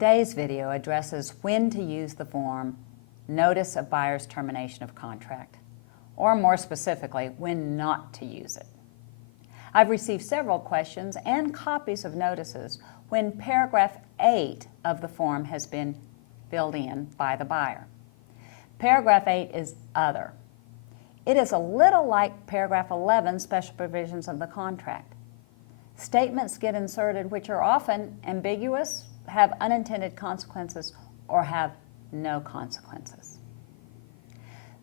Today's video addresses when to use the form Notice of Buyer's Termination of Contract, or more specifically, when not to use it. I've received several questions and copies of notices when paragraph 8 of the form has been filled in by the buyer. Paragraph 8 is Other. It is a little like paragraph 11, Special Provisions of the Contract. Statements get inserted which are often ambiguous, have unintended consequences, or have no consequences.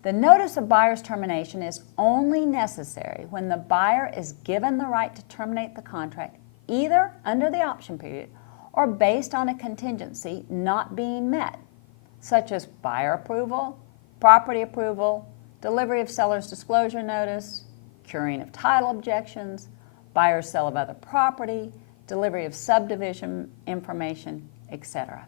The notice of buyer's termination is only necessary when the buyer is given the right to terminate the contract either under the option period or based on a contingency not being met, such as buyer approval, property approval, delivery of seller's disclosure notice, curing of title objections, buyer's sale of other property, delivery of subdivision information, etc.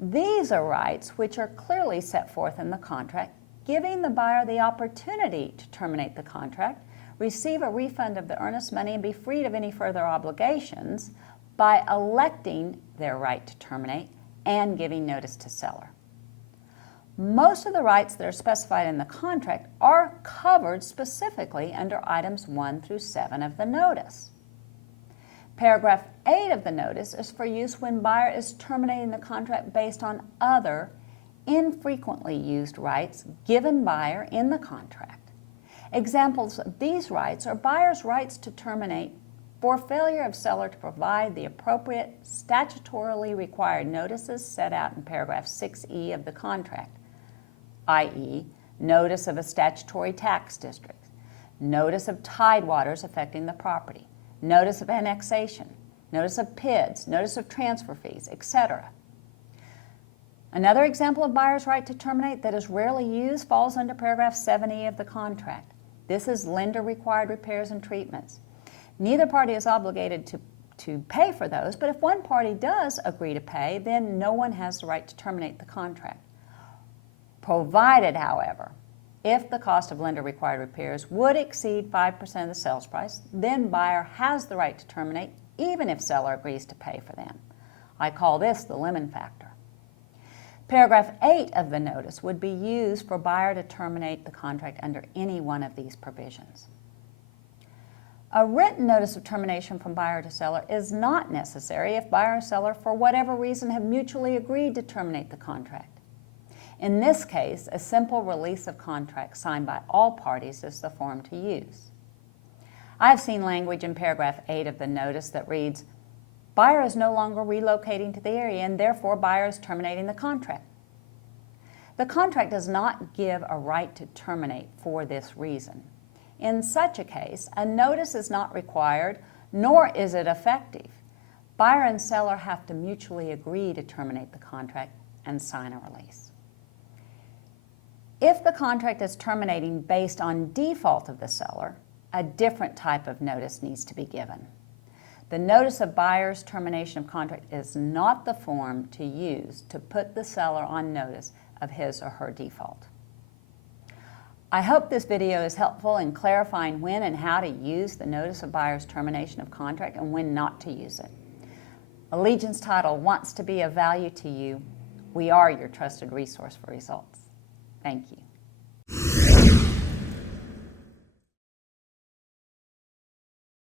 These are rights which are clearly set forth in the contract, giving the buyer the opportunity to terminate the contract, receive a refund of the earnest money, and be freed of any further obligations by electing their right to terminate and giving notice to seller. Most of the rights that are specified in the contract are covered specifically under items 1 through 7 of the notice. Paragraph 8 of the notice is for use when buyer is terminating the contract based on other infrequently used rights given buyer in the contract. Examples of these rights are buyer's rights to terminate for failure of seller to provide the appropriate statutorily required notices set out in paragraph 6E of the contract, i.e., notice of a statutory tax district, notice of tidewaters affecting the property, notice of annexation, notice of PIDs, notice of transfer fees, etc. Another example of buyer's right to terminate that is rarely used falls under paragraph 7E of the contract. This is lender-required repairs and treatments. Neither party is obligated to pay for those, but if one party does agree to pay, then no one has the right to terminate the contract. Provided, however, if the cost of lender-required repairs would exceed 5% of the sales price, then buyer has the right to terminate even if seller agrees to pay for them. I call this the lemon factor. Paragraph 8 of the notice would be used for buyer to terminate the contract under any one of these provisions. A written notice of termination from buyer to seller is not necessary if buyer and seller, for whatever reason, have mutually agreed to terminate the contract. In this case, a simple release of contract signed by all parties is the form to use. I have seen language in paragraph 8 of the notice that reads, buyer is no longer relocating to the area and therefore buyer is terminating the contract. The contract does not give a right to terminate for this reason. In such a case, a notice is not required, nor is it effective. Buyer and seller have to mutually agree to terminate the contract and sign a release. If the contract is terminating based on default of the seller, a different type of notice needs to be given. The notice of buyer's termination of contract is not the form to use to put the seller on notice of his or her default. I hope this video is helpful in clarifying when and how to use the notice of buyer's termination of contract and when not to use it. Allegiance Title wants to be of value to you. We are your trusted resource for results. Thank you.